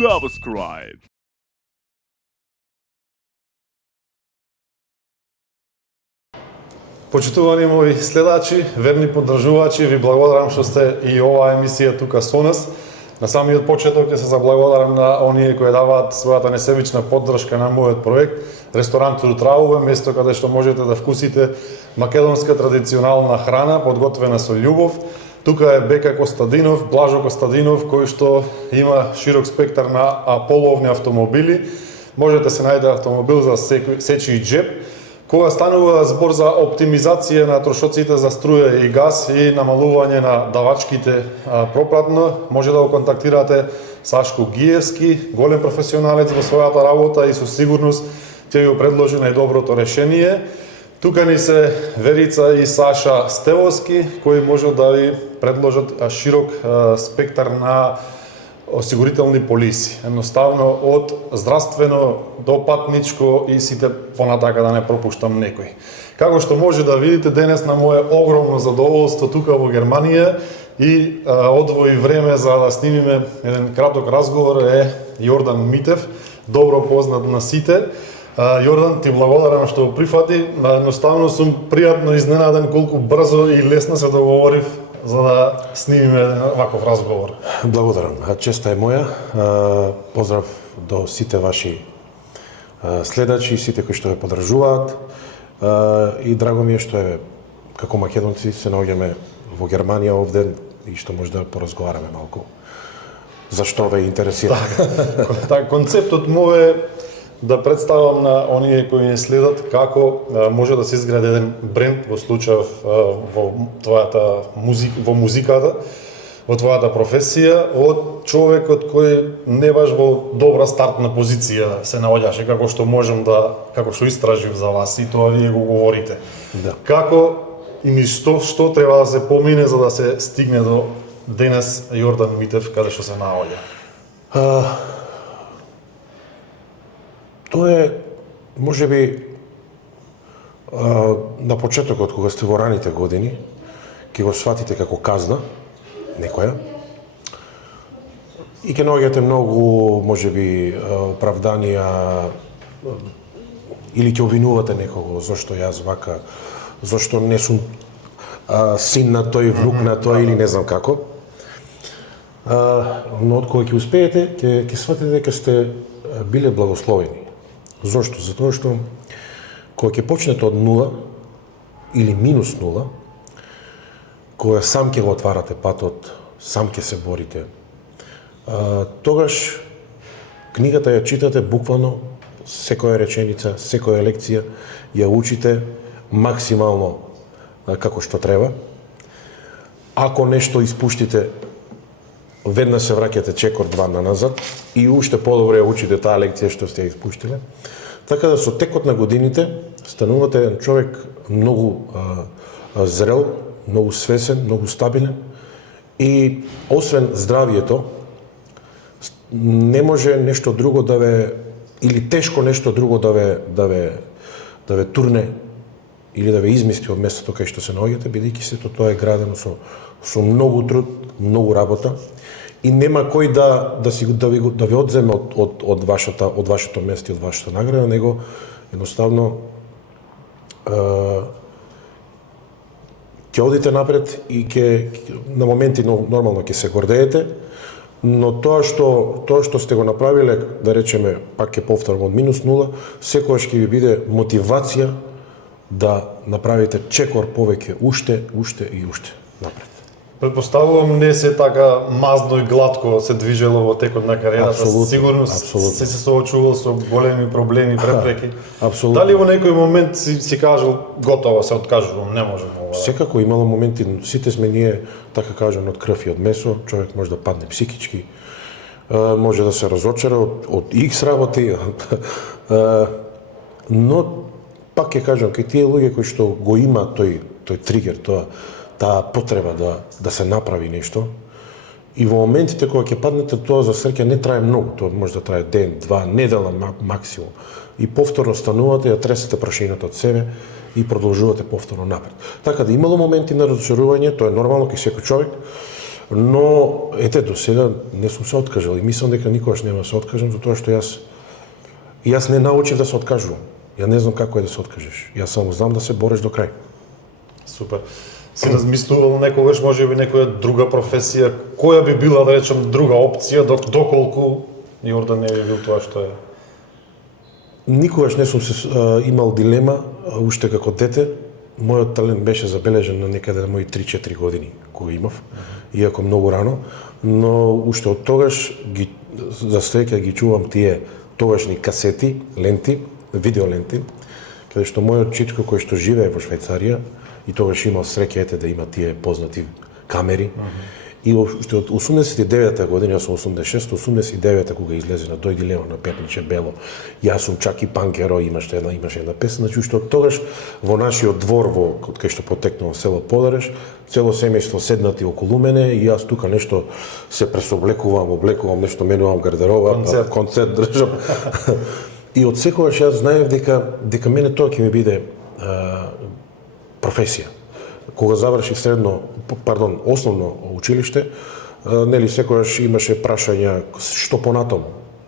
subscribe. Почитувани мои следачи, верни поддржувачи, ви благодарам што сте и оваа емисија тука со нас. На самиот почеток ќе се заблагодарам на оние кои даваат својата несебична поддршка на мојот проект Ресторант Утрауве, место каде што можете да вкусите македонска традиционална храна подготвена со љубов. Тука е Бека Костадинов, Блажо Костадинов, кој што има широк спектар на половни автомобили. Можете се најде автомобил за сечи џеб. Кога станува збор за оптимизација на трошоците за струја и газ и намалување на давачките пропратно, може да го контактирате Сашко Гиевски, голем професионалец во својата работа и со сигурност ќе ви предложи најдоброто решение. Тука ни се Верица и Саша Стевоски, кои може да ви предложат широк спектар на осигурителни полиси. Едноставно од здравствено до патничко и сите понатака, да не пропуштам некој. Како што може да видите денес на мое огромно задоволство тука во Германија и одвои време за да снимиме еден краток разговор е Јордан Митев, добро познат на сите. Јордан, ти благодарам што го прифати. Едноставно сум пријатно изненаден колку брзо и лесно се договорив за да снимиме ваков разговор. Благодарам. Честа е моја. Поздрав до сите ваши следачи, сите кои што ве поддржуваат. И драго ми е што е како македонци се наоѓаме во Германија овде и што може да поразговараме малку. Зашто ве интересира? Так, концептот му е да представам на оние кои не следат како може да се изгради еден бренд во случајов во твојата во музиката, во твојата професија, од човекот кој не баш во добра стартна позиција се наоѓаше, како што можам да, како што истражив за вас и тоа вие го говорите. Да. Како и што треба да се помине за да се стигне до денес Јордан Митев каде што се наоѓа? Тоа е, можеби, на почетокот, кога сте во раните години, ќе го сватите како казна, некоја, и ќе наоѓате многу, можеби, оправданија, или ќе обвинувате некого, зашто јас вака, зашто не сум син на тој, внук на тој, или не знам како. Но од кога ќе успеете, ќе сватите дека сте биле благословени. Зошто? Затоа што кога ќе почнете од нула или минус нула, кога сам ќе го отварате патот, сам ќе се борите, тогаш книгата ја читате буквално, секоја реченица, секоја лекција ја учите максимално како што треба. Ако нешто испуштите, веднаш се враќате чекор два назад и уште подобро ја учите таа лекција што сте ја испуштиле. Така да со текот на годините станувате еден човек многу зрел, многу свесен, многу стабилен и освен здравието не може нешто друго да ве или тешко нешто друго да ве турне или да ве измести од местото кај што се наоѓате, бидејќи сето тоа е градено со многу труд, многу работа. И нема кој да ви одземе од вашето место и од вашата награда, него едноставно ќе одите напред и на моменти нормално ќе се гордеете, но тоа што сте го направиле, да речеме, пак ќе повторам од минус нула, секогаш ќе ви биде мотивација да направите чекор повеќе уште и уште напред. Предпоставувам не се така мазно и глатко се движело во текот на кариерата. Сигурно се соочувал со големи проблеми, препреки. Апсолутно. Дали во некој момент си кажал готово, се откажувам, не можам ова? Секако имало моменти, сите сме ние, така кажам, од крв и од месо, човек може да падне психички, може да се разочара од X работи, но пак ќе кажам, кај тие луѓе кои што го има тој тригер, таа потреба да се направи нешто. И во моментите кога ќе паднете, тоа за среќа не трае многу, тоа може да трае ден, два, недела максимум. И повторно станувате, ја тресете прашината од себе и продолжувате повторно напред. Така да имало моменти на разочарување, тоа е нормално кај секој човек, Но ете до сега не сум се откажал и мислам дека никогаш нема да се откажам затоа што јас не научив да се откажувам. Ја не знам како е да се откажеш. Јас само знам да се бориш до крај. Супер. Си размислувал некогаш можеби некоја друга професија, која би била да речем друга опција доколку Јордан не би бил тоа што е? Никогаш не сум се имал дилема уште како дете. Мојот талент беше забележен на некаде на мои 3-4 години кога имав, иако многу рано, но уште од тогаш за среќа ги чувам тие тогашни касети, ленти, видеоленти, каде што мојот чичко кој што живее во Швајцарија и тогаш имал среќа ете да има тие познати камери. И уште од 89-та година, јас сум 86, 89-та кога излезе на Дојди Лео на Петниче Бело, јас сум чак и панкеро, имаше една песна, значи уште од тогаш во нашиот двор од кај што потекнува село Подареш, цело семејство седнати околу мене и јас тука нешто се облекувам, нешто менувам гардероба, концерт држам. И од секогаш јас знаев дека мене тоа ќе ми биде професија. Кога завршив основно училиште, нели секогаш имаше прашања што понатаму,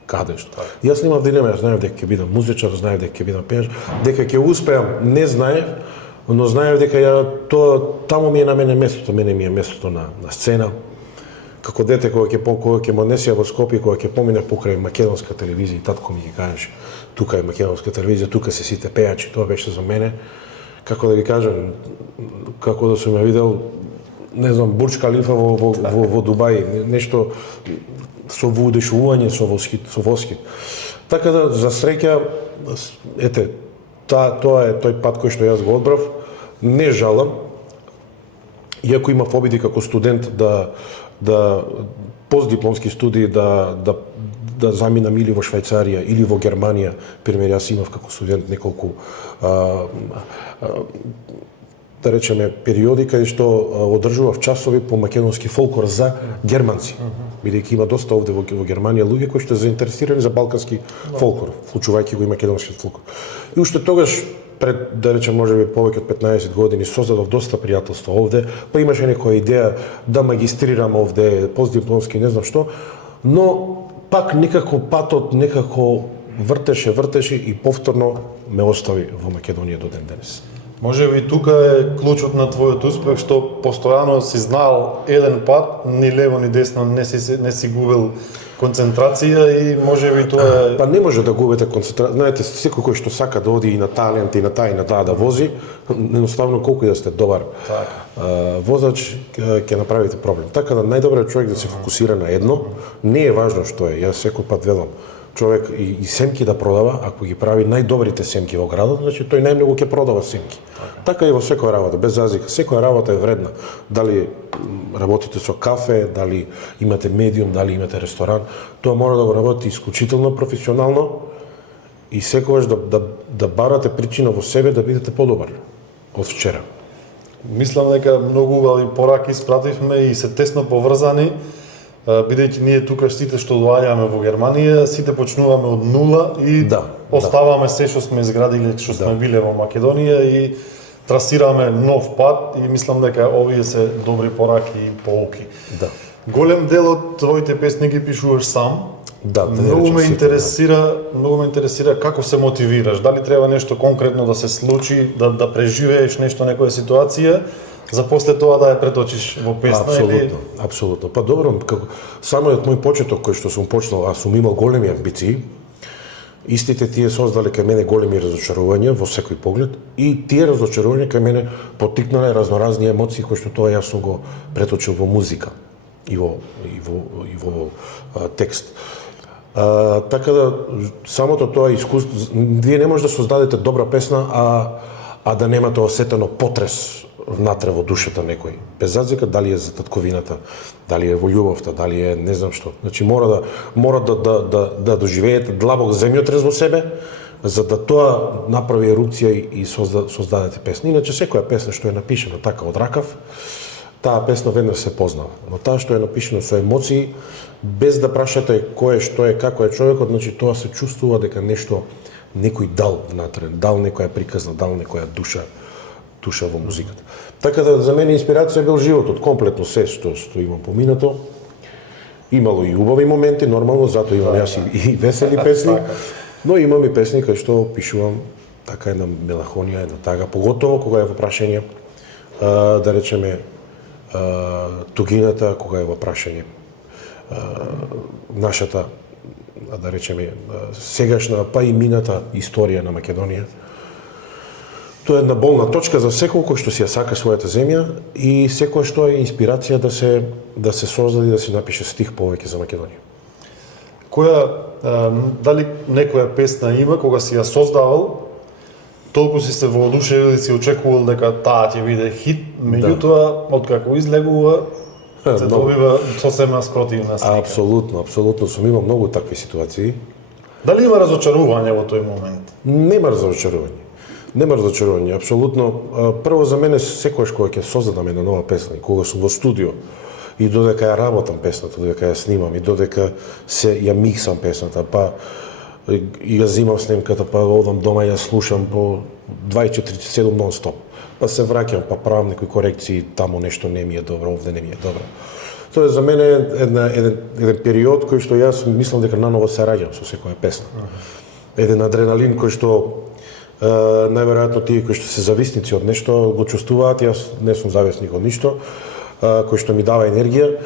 каде што. Јас немав дилема, јас знаев дека ќе бидам музичар, знаев дека ќе бидам пејач, дека ќе успеам, не знаев, но знаев дека таму ми е на мене местото, мене ми е местото на сцена. Како дете кога ќе ме однесија во Скопје, кога ќе поминав покрај македонска телевизија, татко ми ги кажеше, тука е македонска телевизија, тука се сите пејачи, тоа беше за мене. Како да ви кажам, како да сум ја видел, не знам, Бурдж Калифа во Дубај, нешто со воодушевување, со воскит. Така да, за среќа, ете, тоа е тој пат кој што јас го одбрав. Не жалам, иако имав обиди како студент да постдипломски студии да заминам или во Швајцарија или во Германија. Пример, јас имав како студент неколку да речеме периоди каде што одржував часови по македонски фолклор за германци. Бидејќи има доста овде во Германија луѓе кои што се заинтересирани за балкански фолклор, вклучувајќи го и македонски фолклор. И уште тогаш пред, да речем, можеби повеќе од 15 години создадов доста пријателства овде, па имаше некоја идеја да магистрирам овде, постдипломски, не знам што, но пак некако патот вртеше и повторно ме остави во Македонија до ден денес. Можеби тука е клучот на твојот успех, што постојано си знал еден пат, ни лево ни десно не си губил концентрација и можеби тоа е... Па не може да губите концентрација. Знаете, секој кој што сака да оди и на талент и на таа да вози, едноставно колку и да сте добар возач, ќе направите проблем. Така да најдобро е човек да се фокусира на едно, не е важно што е. Јас секој пат велам, човек и семки да продава, ако ги прави најдобрите семки во градот, значи тој најмногу ќе продава семки. Така и во секоја работа, без разлика. Секоја работа е вредна. Дали работите со кафе, дали имате медиум, дали имате ресторан, тоа мора да го работите исклучително професионално и секогаш да барате причина во себе да бидете подобар од вчера. Мислам дека многу убави пораки испративме и се тесно поврзани, бидејќи ние тука сите што доаѓаме во Германија, сите почнуваме од нула и оставаме се што сме изградиле, што сме биле во Македонија и трасираме нов пат и мислам дека овие се добри пораки и поуки. Да. Голем дел од твоите песни ги пишуваш сам. Да, многу ме интересира како се мотивираш, дали треба нешто конкретно да се случи, да преживееш нешто, некоја ситуација, за после тоа да ја преточиш во песна или... Апсолутно. Па добро, самиот мој почеток кој што сум почнал, а сум имал големи амбиции, истите тие создале кај мене големи разочарувања во секој поглед и тие разочарувања кај мене поттикнале разноразни емоции кои што тоа јас сум го преточил во музика и во текст. Така да самото тоа искуство, вие не може да создадете добра песна, а да немате осетено потрес внатре во душата некој. Без разлика дали е за татковината, дали е во љубовта, дали е не знам што. Значи мора да доживеете длабок земјотрес во себе, за да тоа направи ерупција и создадете песна. Иначе секоја песна што е напишана така од ракав, таа песна веднаш се познава. Но таа што е напишана со емоции, без да прашате кој е, што е, како е човекот, значи тоа се чувствува дека нешто некој дал внатре, дал некоја приказна, дал некоја душа душа во музиката. Така да за мене инспирација бил животот, комплетно се што имам поминато. Имало и убави моменти, нормално, затоа имам јас и весели песни, но имам и песни кај што пишувам така една мелахонија, една тага, поготово кога е во прашање, да речеме, тугината, кога е во прашање нашата, да речеме, сегашна, па и мината историја на Македонија. Тоа е една болна точка за секој кој што си ја сака својата земја и секој што е инспирација да се создаде и да се напише стих повеќе за Македонија. Дали некоја песна има кога си ја создавал, толку си се воодушевил и си очекувал дека таа ќе биде хит, меѓутоа откако излегува се добива сосема спротивна слика. Апсолутно, сум имал многу такви ситуации. Дали има разочарување во тој момент? Нема разочарување, апсолутно. Прво за мене секогаш кога ќе создадам една нова песна и кога сум во студио и додека ја работам песната, додека ја снимам и додека ја миксам песната, па и ја зимам снимката, па одам дома и ја слушам по 24/7 нон-стоп. Па се враќам, па правам некои корекции, таму нешто не ми е добро, овде не ми е добро. Тоа е за мене еден период кој што јас мислам дека наново се раѓам со секоја песна. Еден адреналин кој што најверојатно тие кои што се зависници од нешто го чувствуваат, јас не сум зависник од ништо, кој што ми дава енергија,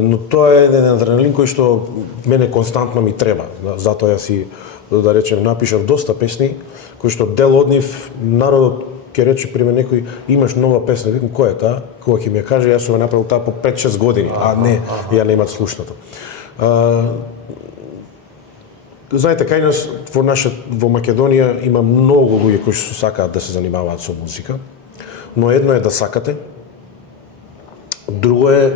но тоа е еден адреналин кој што мене константно ми треба. Затоа јас и, да речем, напишав доста песни, кои што дел од нив народот ќе рече при мене некој имаш нова песна, викам која е таа? Кога ќе ми ја каже, јас сум ја направил таа по 5-6 години, а не ја немат слушната. Знаете, кај нас во Македонија има многу луѓе кои што сакаат да се занимаваат со музика, но едно е да сакате, друго е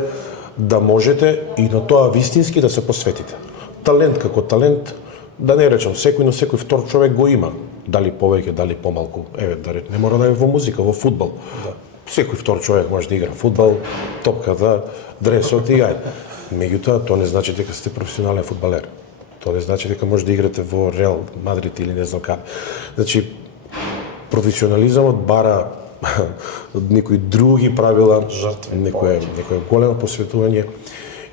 да можете и на тоа вистински да се посветите. Талент како талент, да не речам секој, но секој втор човек го има. Дали повеќе, дали помалку. Не мора да е во музика, во фудбал. Секој втор човек може да игра фудбал, топката, дресот и ајде. Меѓутоа, тоа не значи дека сте професионален фудбалер. Тоа не значи дека може да играте во Реал Мадрид или не знам каде. Значи, професионализмот бара некои други правила, некое големо посветување.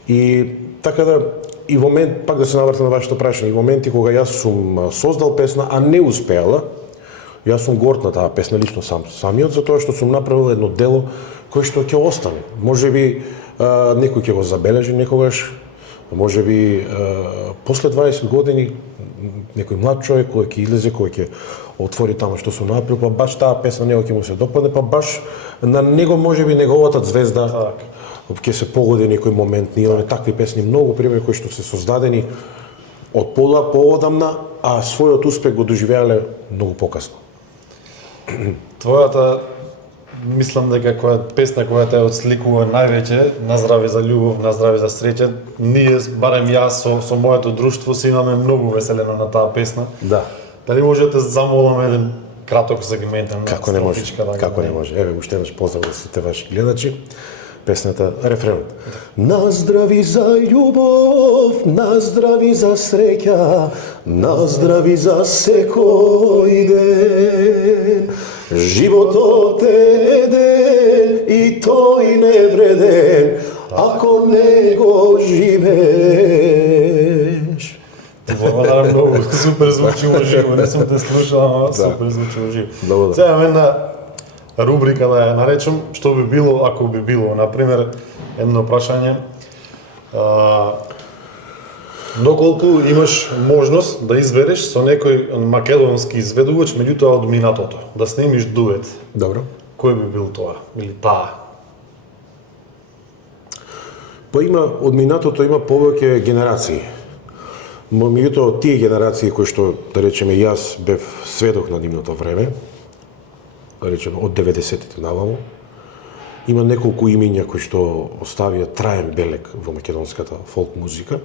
И така да, и во момент, пак да се навртам на вашето прашање, и во моменти кога јас сум создал песна, а не успеала, јас сум горд на таа песна, лично самиот, затоа што сум направил едно дело кое што ќе остане. Може би некој ќе го забележи некогаш, може би после 20 години некој млад човек кој ќе излезе, кој ќе отвори таму што сум направил, па баш таа песна него ќе му се допадне, па баш на него може би неговата звезда ќе се погоди некој момент. Ние имаме такви песни, многу примери кои што се создадени од поодамна, а својот успех го доживеале многу покасно. Твојата, мислам дека која песна која те отсликува највеќе, На здраве за љубов, На здраве за среќа, ние, барем јас со моето друштво, се имаме многу веселено на таа песна. Да. Дали можете замолам еден краток сегмент на Како не може. Еве, уште еднаш поздрав за сите ваши гледачи. Песната, рефренот. На здрави за љубов, на здрави за среќа, на здрави за секој ден. Животот е еден и тој не вреден, ако не го живееш. Благодарам многу, супер звучи уживо, не сум те слушал, ама супер звучи уживо. Сега имам една рубрика да ја наречам, што би било ако би било. Например, едно прашање, доколку имаш можност да избереш со некој македонски изведувач, меѓутоа од минатото, да снимиш дует. Добро. Кој би бил тоа или таа? Па има, од минатото има повеќе генерации. Меѓутоа, тие генерации кои што, да речеме, јас бев сведок на нивното време, да речеме, од 90-тите наваму, има неколку имиња кои што оставија траен белег во македонската фолк музика.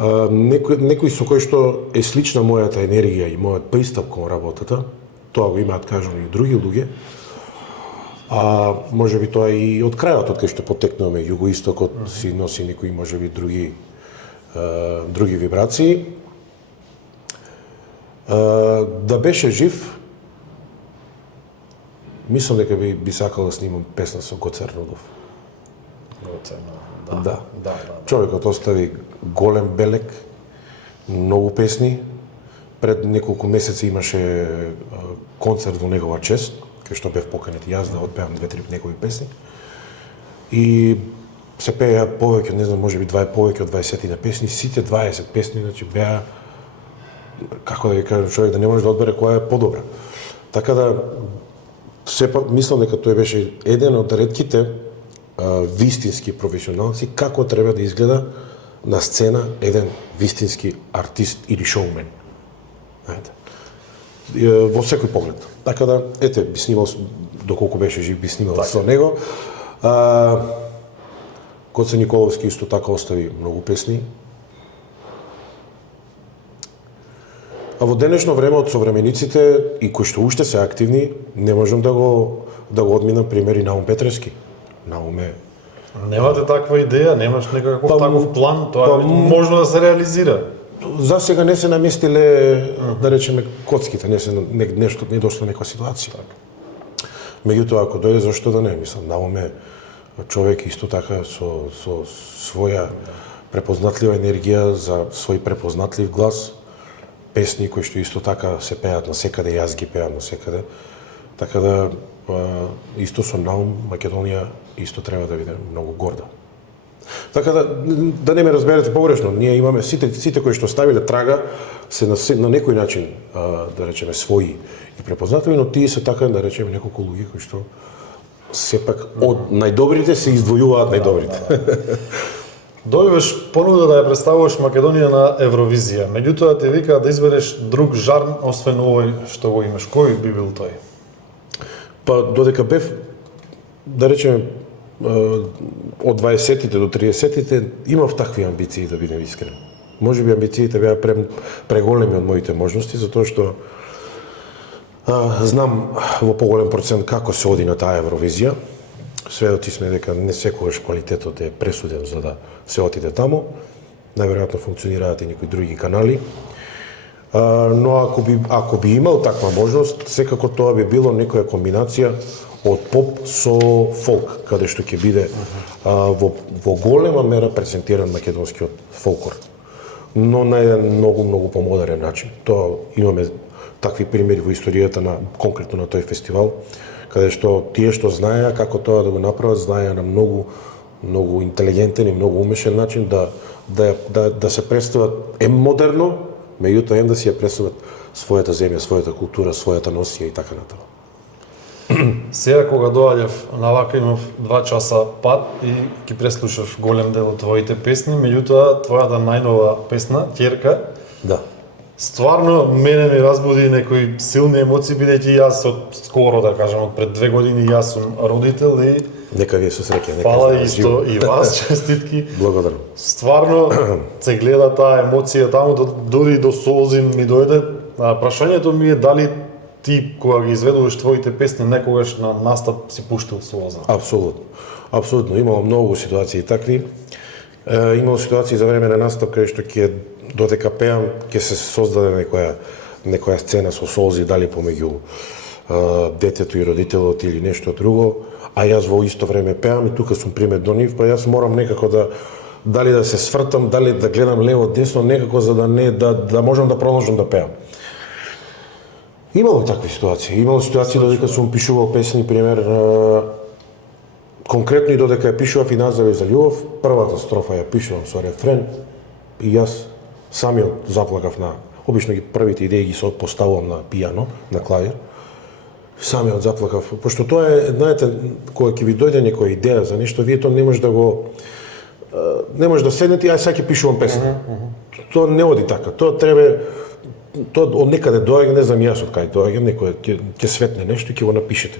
Некои со кои што е слична мојата енергија и мојот пристап кон работата, тоа го имаат, кажам, и други луѓе, а може би тоа и од крајот, од кај што потекнуваме, југоистокот си носи некои, може би, други вибрации. Да беше жив, Мислам дека би сакал да снимам песна со Гоце Арнаудов. Да. Човекот остави голем белег, многу песни. Пред неколку месеци имаше концерт во негова чест, кај што бев поканет јас да отпеам 2-3 негови песни. И се пееа повеќе, не знам, можеби повеќе од 20 на песни, сите 20 песни, значи беа, како да ги кажам, човек да не може да одбере која е подобра. Така да, сепак мислам дека тој беше еден од ретките вистински професионалци како треба да изгледа на сцена еден вистински артист или шоумен. Во секој поглед. Така да, ете, би снимал, доколку беше жив, би снимал со него. Гоце Николовски исто така остави многу песни. А во денешно време од современиците и кои што уште се активни, не можам да го одминам пример и Наум Петревски. Наум е... Немате таква идеја, немаш некаков таков план, тоа можно да се реализира. За сега не се наместиле, да речеме, коцките, нешто не дошло некоја ситуација. Меѓутоа, ако дојде, зашто да не? Мислам, Наум е човек исто така со своја препознатлива енергија, за свој препознатлив глас, песни кои што исто така се пеат насекаде, јас ги пеам насекаде. Така да, исто со Наум, Македонија исто треба да биде многу горда. Така да не ме разберете погрешно, ние имаме сите кои што ставиле трага се на некој начин, да речеме, своји и препознатливи, но тие се така, да речеме, неколку луѓе кои што сепак од најдобрите се издвојуваат најдобрите. Дојдеш понуда да ја представуваш Македонија на Евровизија, меѓутоа ти вика да избереш друг жарм освен овој што го имаш. Кој би бил тој? Па додека бев, да речеме, од 20-тите до 30-тите имав такви амбиции, да бидем искрен. Можеби амбициите беа преголеми од моите можности, затоа што знам во поголем процент како се оди на таа Евровизија. Сведоци сме дека не секогаш квалитетот е пресуден за да се отиде таму. Најверојатно функционираат и некои други канали. Но ако би имал таква можност, секако тоа би било некоја комбинација од поп со фолк, каде што ќе биде во голема мера презентиран македонскиот фолклор. Но на еден многу помодерен начин. Тоа имаме такви примери во историјата на конкретно на тој фестивал, каде што тие што знаеа како тоа да го направат, знаеа на многу интелигентен и многу умешен начин да се представат модерно, меѓутоа да си ја представат својата земја, својата култура, својата носија и така натаму. Сега кога доаѓав на вака имав 2 часа пат и ќе преслушав голем дел од твоите песни, меѓутоа твојата најнова песна, Ќерка, да. Стварно мене ми разбуди некои силни емоции, бидејќи јас од скоро, да кажам, од пред 2 години јас сум родител и нека ви е со среќа, фала исто и вас, честитки. Благодарам. Стварно се гледа таа емоција таму, дури до солзи ми дојде. Прашањето ми е дали ти кога ги изведуваш твоите песни некогаш на настап си пуштил солза? Апсолутно. Имало многу ситуации такви. Имало ситуации за време на настап кај што додека пеам ќе се создаде некоја сцена со солзи, дали помеѓу детето и родителот или нешто друго, а јас во исто време пеам и тука сум пример до нив, па јас морам некако дали да се свртам, дали да гледам лево десно, некако за да можам да продолжам да пеам. Имало такви ситуации. Имало ситуации додека сум пишувал песни, пример, конкретно и додека ја пишував и Назави за љубов, првата строфа ја пишувам со рефрен и јас самиот заплакав обично ги првите идеи ги поставувам на пијано, на клавир. Самиот заплакав, пошто тоа е, знаете, кога ќе ви дојде некоја идеја за нешто, вие тоа не може да седнете и ај сега ќе пишувам песна. Тоа не оди така. Тоа треба од некаде доаѓа, не знам јас од кај доаѓа, некој ќе светне нешто и ќе го напишете.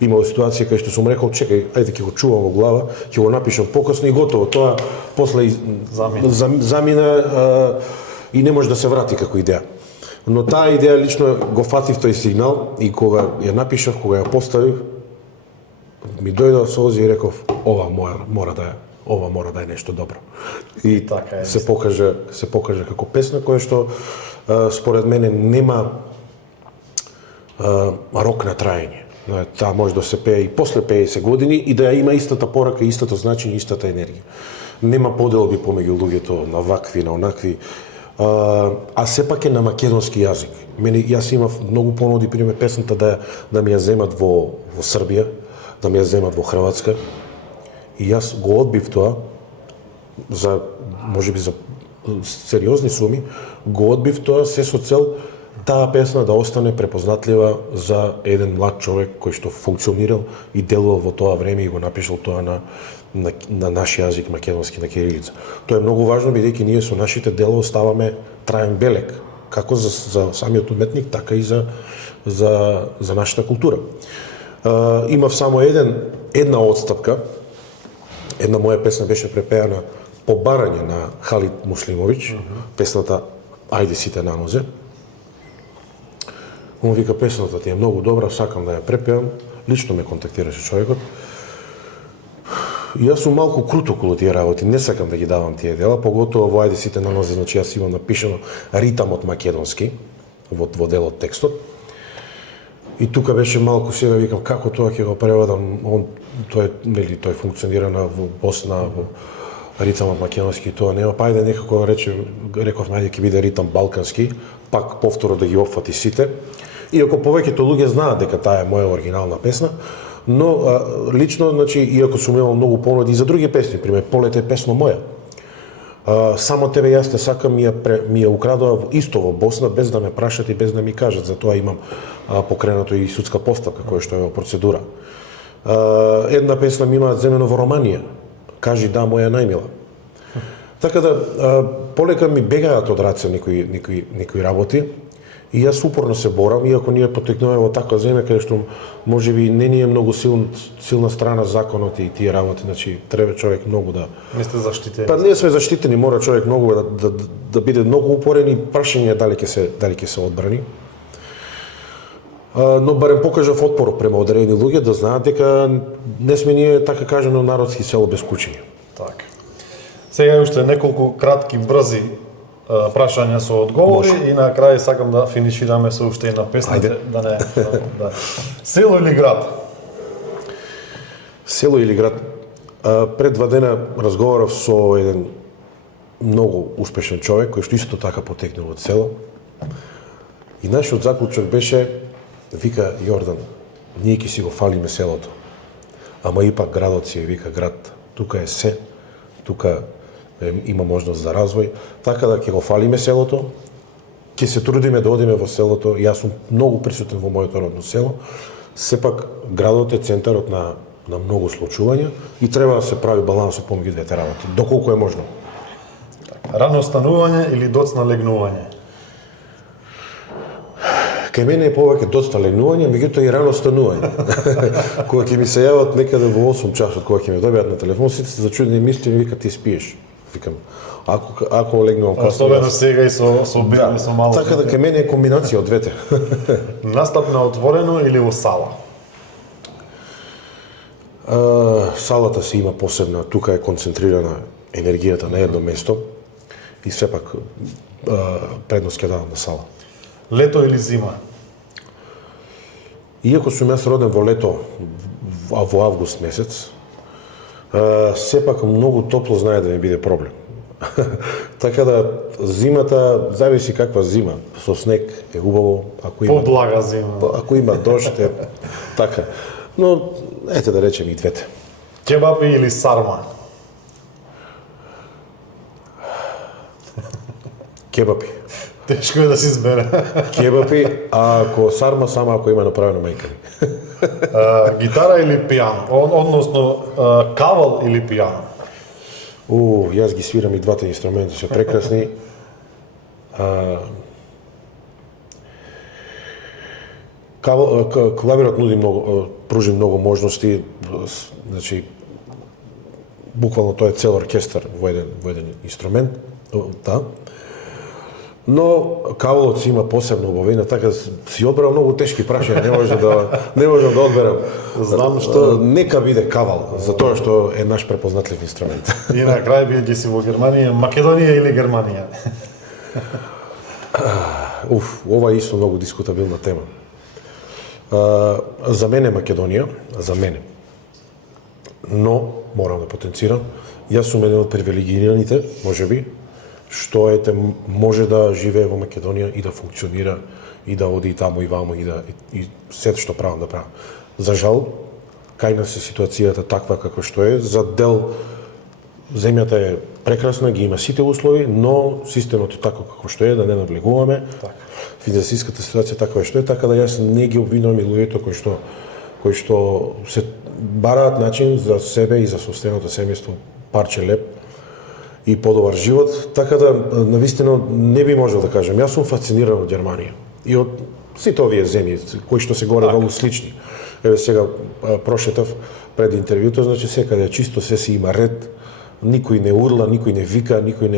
Имало ситуација кај што сум рекол, чекај, ајде ќе го чувам во глава, ќе го напишам покасно и готово. Тоа после замина и не може да се врати како идеја. Но таа идеја лично го фатив тој сигнал и кога ја напишав, кога ја поставив, ми дојдоа солзи и реков, ова мора да е нешто добро. И така се покажа како песна која што според мене нема рок на траење. Таа може да се пее и после 50 години и да ја има истата порака, истото значење, истата енергија. Нема поделби помеѓу луѓето на вакви, на онакви, а сепак е на македонски јазик. Јас имав многу понуди, пример, песната да ми ја земат во Србија, да ми ја земат во Хрватска, и јас го одбив тоа, за, можеби за сериозни суми, го одбив тоа се со цел таа песна да остане препознатлива за еден млад човек кој што функционирал и делувал во тоа време и го напишал тоа на наш јазик македонски, на кирилица. Тоа е многу важно, бидејќи ние со нашите дела оставаме траен белег, како за самиот уметник, така и за нашата култура. Имав само една отстапка. Една моја песна беше препеана по барање на Халид Муслимович, песната Ајде сите на нозе. Он вика, песната ти е многу добра, сакам да ја препеам. Лично ме контактираше човекот. И јас сум малку крут околу тие работи, не сакам да ги давам тие дела, поготово во Ајде сите на нозе, значи јас имам напишано ритамот македонски во делот текстот. И тука беше малку сега викам како тоа ќе го преведам, тој функционира во Босна, во ритамот македонски, тоа нема, па ајде некако реков најде ќе биде ритам балкански, пак повторно да ги опфати сите. Иако повеќето луѓе знаат дека таа е моја оригинална песна, но лично, значи, иако сум имал многу понуди и за други песни, пример Полет е песна моја. Само тебе јас те сакам ми ја украдоа исто во Босна без да ме прашат и без да ми кажат, затоа имам покренато и судска постапка која што е во процедура. Една песна ми имаат земено во Романија, Кажи да моја најмила. Така да полека ми бегаат од раце некои работи и јас упорно се борам, иако ние потекнуваме во таква земја каде што можеби не ни е многу силна страна законот и тие работи, значи треба човек многу да... Не сте заштитени. Па не сме заштитени, мора човек многу да биде многу упорен и прашање дали ќе се одбрани. Но барем покажав отпор према одредени луѓе да знаат дека не сме ние, така кажано, народски село без кучиња. Така. Сега уште неколку кратки, брзи прашања со одговори и на крај сакам да финишираме со уште една песна. Да. Село или град? Село или град? Пред 2 дена разговарав со еден многу успешен човек кој што исто така потекнал од село. И нашиот заклучок беше, вика Јордан, ние ќе си го фалиме селото, ама ипак градот си е, вика, град. Тука е се, тука има можност за развој, така да ќе го фалиме селото, ќе се трудиме да одиме во селото. Јас сум многу присутен во моето родно село. Сепак градот е центарот на многу случувања и треба да се прави баланс помеѓу двете работи, доколку е можно. Рано станување или доцна легнување? Кај мене е повеќе доцна легнување, меѓутоа и рано станување. Кога ќе ми се јават некаде во 8 часот, кога ќе ме добијат на телефон, сите се зачудени мисли, вика ти спиеш. Викам, ако легнувам касно. Особено сега и со бебе, со мало. Така да кај мене е комбинација од двете. Настап на отворено или во сала? Салата си има посебна, тука е концентрирана енергијата на едно место и сепак предност ќе давам на сала. Лето или зима? Иако сум јас роден во лето, во август месец, сепак многу топло знае да ми биде проблем. Така да зимата, зависи каква зима, со снег е убаво, ако има Поблага зима. Ако има дожд е така. Но ете да речем и двете. Кебапи или сарма? Кебапи. Тешко е да се избере. Кебапи, а ако сарма само ако има направено мајка ми. Гитара или пијано? Односно, кавал или пијано? Јас ги свирам и двата инструмента, се прекрасни. Клавирот пружи многу можности, значи буквално тоа е цел оркестар во еден инструмент, да. Но кавалот си има посебна убавина, така си одбрав многу тешки прашања, не можам да одберам. Знам што нека биде кавал, затоа што е наш препознатлив инструмент. И на крај бидејќи си во Германија, Македонија или Германија? Ова е исто многу дискутабилна тема. За мене Македонија, за мене. Но морам да потенцирам, јас сум еден од привилегираните, можеби, што може да живее во Македонија и да функционира и да оди и таму и ваму и сето што правам да правам. За жал, кај нас е ситуацијата таква како што е, за дел земјата е прекрасна, ги има сите услови, но системот е така како што е, да не навлегуваме. Финансиската ситуација таква што е, така да јас не ги обвинувам и луѓето кои што се бараат начин за себе и за собственото семејство парче леп и подобар живот, така да навистина не би можел да кажам. Јас сум фасциниран од Германија и од сите овие земји кои што се горе многу слични. Еве сега прошетав пред интервјуто, значи секаде чисто се си има ред, никој не урла, никој не вика, никој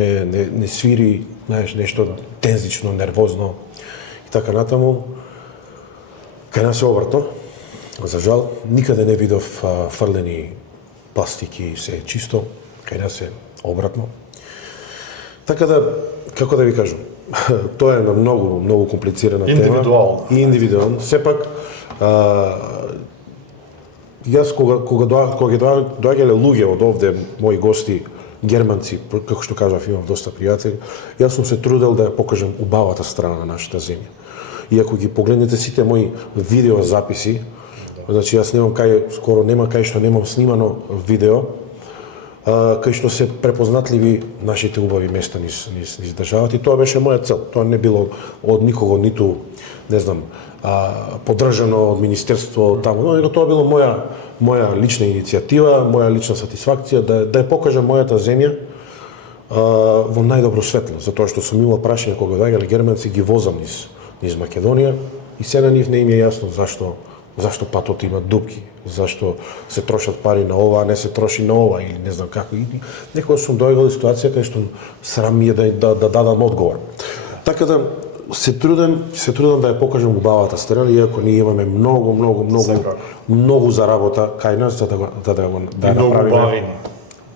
не свири, знаеш, нешто тензично, нервозно и така натаму. Кај нас е обратно. За жал, никаде не видов фрлени пластики, се е чисто, кај нас е обратно. Така да, како да ви кажам, тоа е на многу комплицирана тема. Индивидуално. И индивидуално. Сепак, јас кога доаѓале луѓе од овде, мои гости, германци, како што кажав, имам доста пријатели, јас сум се трудел да ја покажам убавата страна на нашата земја. И ако ги погледнете сите мои видеозаписи, значи јас немам скоро нема кај што немам снимано видео, кај што се препознатливи нашите убави места низ државата, и тоа беше моја цел. Тоа не било од никого, ниту, не знам, поддржано од министерство таму, но тоа било моја лична иницијатива, моја лична сатисфакција да ја покажам мојата земја во најдобро светло, затоа што сум имал прашање кога доаѓале германци, ги возам низ Македонија и се на нив не им е јасно зашто патот има дупки, зашто се трошат пари на ова, а не се троши на ова, или не знам како. И некогаш сум дојгал до ситуација кај што срам ми е да дадам одговор. Така да се трудам да ја покажам убавата страна, иако ние имаме многу за работа кај нас да ја направиме.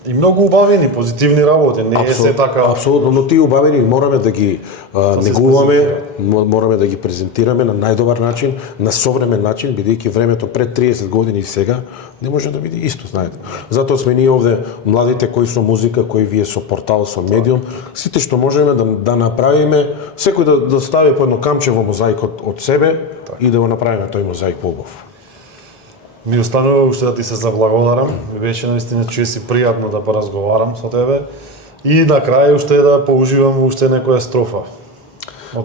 И многу убавени, позитивни работи, не е се така. Апсолутно, но тие убавени мораме да ги негуваме, мораме да ги презентираме на најдобар начин, на современ начин, бидејќи времето пред 30 години и сега не може да биде исто, знаете. Затоа сме ние овде младите кои со музика, кои вие со портал, со медиум, сите што можеме да направиме, секој да стави по едно камче во мозаикот од себе и да го направиме тој мозаик поубав. Ми останува уште да ти се заблагодарам. Беше наистина чест и пријатно да поразговарам со тебе. И на крај уште да поуживам уште некоја строфа.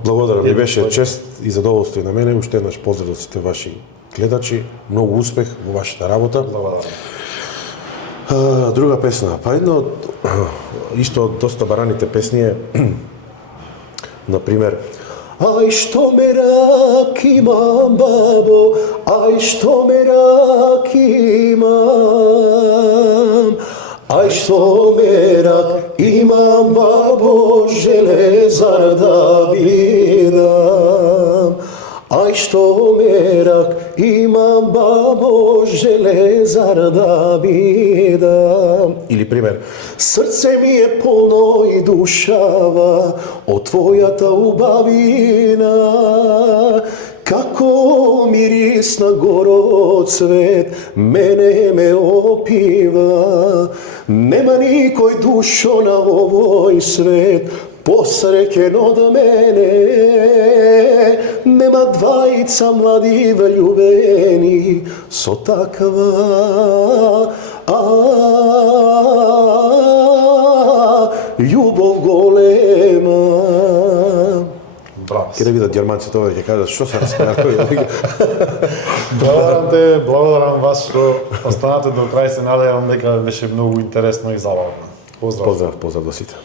Благодарам, ми беше чест и задоволство на мене. Уште еднаш поздрав до сите ваши гледачи. Многу успех во вашата работа. Благодарам. Друга песна. Па една од исто доста бараните песни е например Ај што мерак имам, бабо, ај што мерак имам, ај што мерак имам, бабо, железар да бидам. Ај што мерак имам, бабо, железар да бидам. Или пример, срце ми е полно и душава од твојата убавина, како мирис на город цвет мене ме опива. Нема никој душо на овој свет посреќен од мене, нема двајца млади влюбени со таква љубов голема. Браво. Ке да видат германците овде, ќе кажат што се распределува. Благодарам вас што останате до крај, се надевам дека беше многу интересно и забавно. Поздрав. Поздрав до сите.